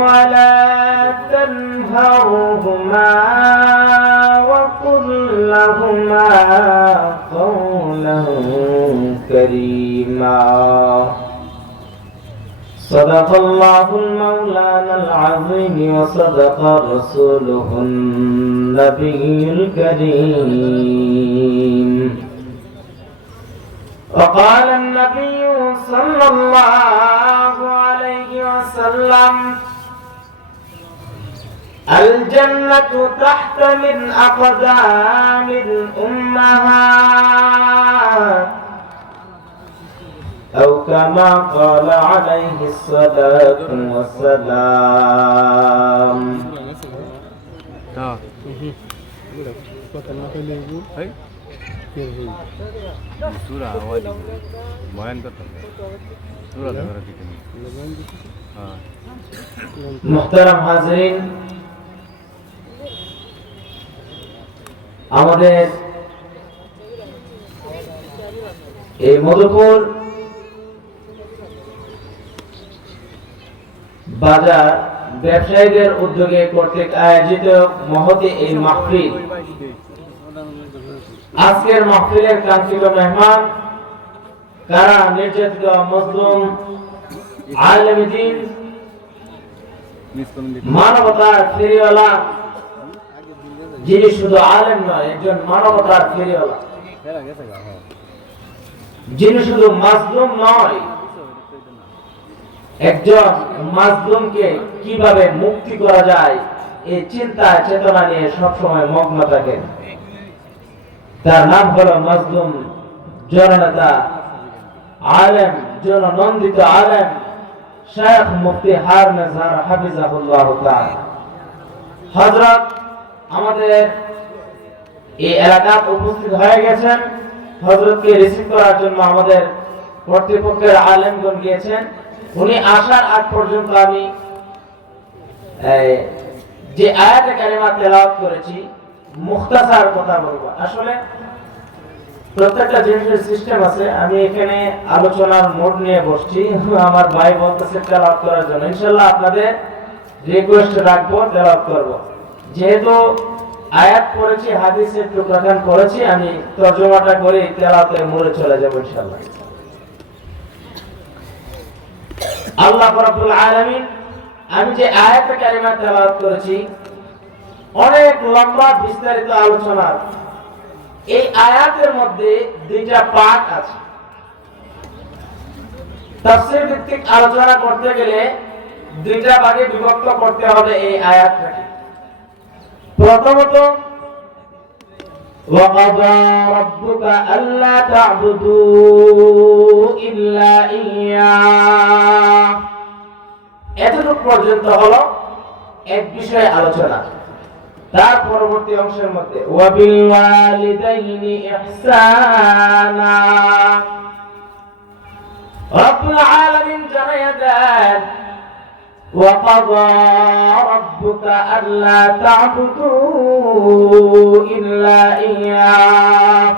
ولا تنهرهما وقل لهما قولا كريما. صدق الله المولانا العظيم وصدق رسوله النبي الكريم. وقال النبي صلى الله عليه وسلم الجنة تحت من أقدام الأمهات. أو كما قال عليه الصلاة والسلام. হ্যাঁ। হাজরিন আমাদের এই মধুপুর বাজার ব্যবসায়ীদের উদ্যোগে কর্তৃক আয়োজিত মহতি এই মাহফিল আজকের মাহফিলের কাঙ্ক্ষিত মেহমান, কারা নির্যাতিত মজলুম আলেম দিন মিস করুন দিকে মানবতার ফেরিওয়ালা, যিনি শুধু আলেম নয়, একজন মানবতার ফেরিওয়ালা। যিনি শুধু নয়, একজন কীভাবে মুক্তি করা যায়, এই চিন্তা, চেতনা নিয়ে সবসময় মগ্ন থাকেন। তার নাম হলো মাজলুম জননেতা আলেম, জননন্দিত আলেম শেখ মুফতি হার মেজহার হাফিজাহুল্লাহ হযরত আমাদের এই এলাকায় উপস্থিত হয়ে গেছেন। হযরতকে রিসিভ করার জন্য আমাদের কর্তৃপক্ষের আলেমগণ গিয়েছেন। উনি আসার আগ পর্যন্ত আমি যে আয়াতে কারিমা তেলাওয়াত করেছি মুখতাসার কথা বলব। আসলে প্রত্যেকটা জিনিসের সিস্টেম আছে, আমি এখানে আলোচনার মোড নিয়ে বসছি। আমার ভাই বলতেছে, তেলাওয়াত করার জন্য। ইনশাআল্লাহ আপনাদের রিকোয়েস্ট রাখব, তেলাওয়াত করব। যেহেতু আয়াত পড়েছি হাদিসের টুকরাখান করেছি, আমি তর্জমাটা করে তেলাওয়াতের মোড়ে চলে যাব ইনশাআল্লাহ। আল্লাহ রাব্বুল আলামিন, আমি যে আয়াত কারিমা তেলাওয়াত করেছি অনেক লম্বা বিস্তারিত আলোচনার এই আয়াতের মধ্যে দুইটা পার্ট আছে তাফসীর ভিত্তিক আলোচনা করতে গেলে দুইটা ভাগে বিভক্ত করতে হবে এই আয়াতটাকে প্রথমত وقضى ربك ألا تعبدوا إلا إياه এতটুকু পর্যন্ত হলো এক বিষয়ে আলোচনা তার পরবর্তী অংশের মধ্যে ওয়াবিল ওয়ালিদাইনি ইহসানা রব্বুল আলামিন জানায়া দেন وقضى ربك ألا تعبدوا إلا إياه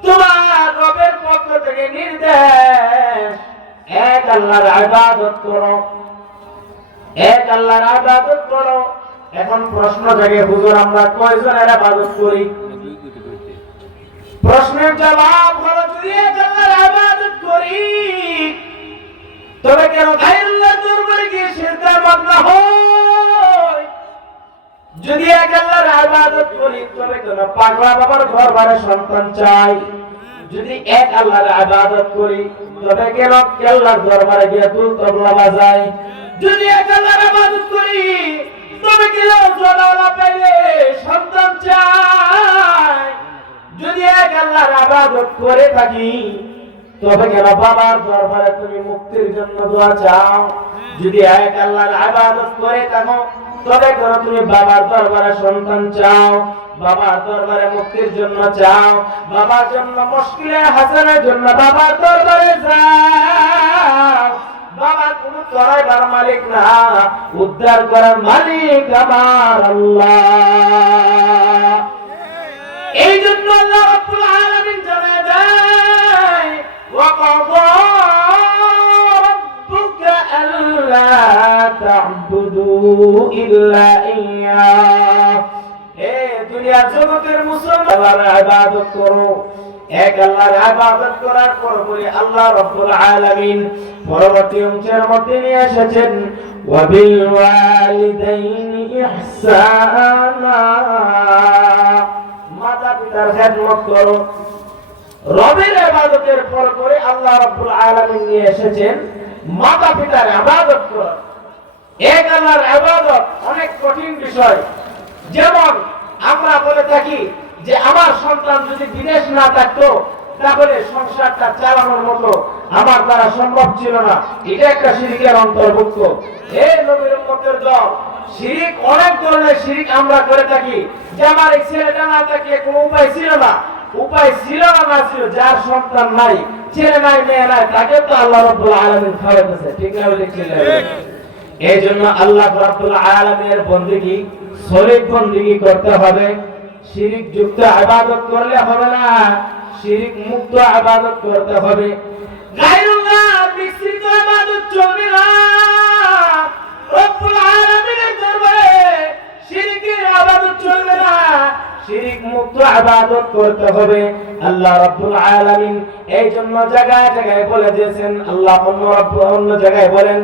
তোমার রবের পক্ষ থেকে নির্দেশ এক আল্লাহর ইবাদত করো এক আল্লাহর ইবাদত করো এখন প্রশ্ন জাগে, হুজুর, আমরা কয়জনের ইবাদত করি? প্রশ্নের জবাব হলো, যদি আল্লাহর ইবাদত করি, তবে কেন গায়রুল্লাহ দরবারে গিয়ে সিজদার মগ্ন হই যদি এক আল্লাহর ইবাদত করি, তবে কেন পাগলা বাবার ঘর বারে সন্তান চাই? যদি এক আল্লাহর ইবাদত করি, তবে কেন আল্লাহর দরবারে গিয়ে দুল তবলা বাজাই যদি এক আল্লাহর ইবাদত করি জলালা পাইলে সন্তান চাই। যদি এক আল্লাহর ইবাদত করে থাকি, তবে কেন বাবার দরবারে তুমি মুক্তির জন্য দোয়া চাও? যদি এক আল্লাহর ইবাদত করে থাকো, তবে কেন তুমি বাবার দরবারে সন্তান চাও? বাবার দরবারে মুক্তির জন্য চাও? বাবার জন্য মুশকিলে, হাসানের জন্য বাবার দরবারে যাও। বাবা কোনো চড়াইবার মালিক না। উদ্ধার করার মালিক আমার আল্লাহ। এই জন্য আল্লাহ রাব্বুল আলামিন জানায় দেয়, ওয়া কাদা রাব্বুকা আল্লা তা'বুদু ইল্লা হে দুনিয়া জগতের ইবাদত করো। এক আল্লাহর ইবাদত করার পর বলি আল্লাহ রাব্বুল আলামিন পরবর্তী অংশের মধ্যে নিয়ে এসেছেন, ওয়াবিল ওয়ালিদাইনি ইহসানা। মাতা পিতার খেদমত করো। রবের ইবাদতের পর করে আল্লাহ রাব্বুল আলামিন নিয়ে এসেছেন মাতা পিতার ইবাদত করো। এক আল্লাহর ইবাদত অনেক কঠিন বিষয়। যেমন আমরা বলে থাকি যে আমার সন্তান যদি বিদেশ না থাকতো তাহলে সংসারটা চালানোর মতো আমার দ্বারা সম্ভব ছিল না। এটা একটা শিরিকের অন্তর্ভুক্ত। এই নবীর উম্মতের দল শিরিক অনেক ধরনের শিরিক আমরা করে থাকি। যে আমার এই ছেলেটা না থাকলে কোনো উপায় ছিল না। উপায় ছিল না না ছিল যার সন্তান নাই ছেলে নাই মেয়ে নাই তাকে তো আল্লাহ রব্বুল আলামিন খাওয়াইতেছে ঠিক না এই জন্য আল্লাহ রাব্বুল আলামিনের বন্দেগী শরীক বন্দেগী করতে হবে। শিরিক যুক্ত আবাদত করলে হবে না। শিরিক মুক্ত আবাদত করতে হবে। শিরিকের না। শিরিক মুক্ত করতে হবে। আল্লাহ এই জন্য জায়গায় বলে দিয়েছেন। আল্লাহ অন্য অন্য জায়গায় বলেন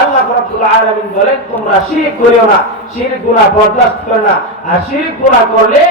আল্লাহ রাব্বুল আলামিন বলেন, তোমরা শিরক করিও না, শিরক গুনাহ বরদাস্ত করো না। আর শিরক গুনাহ করলে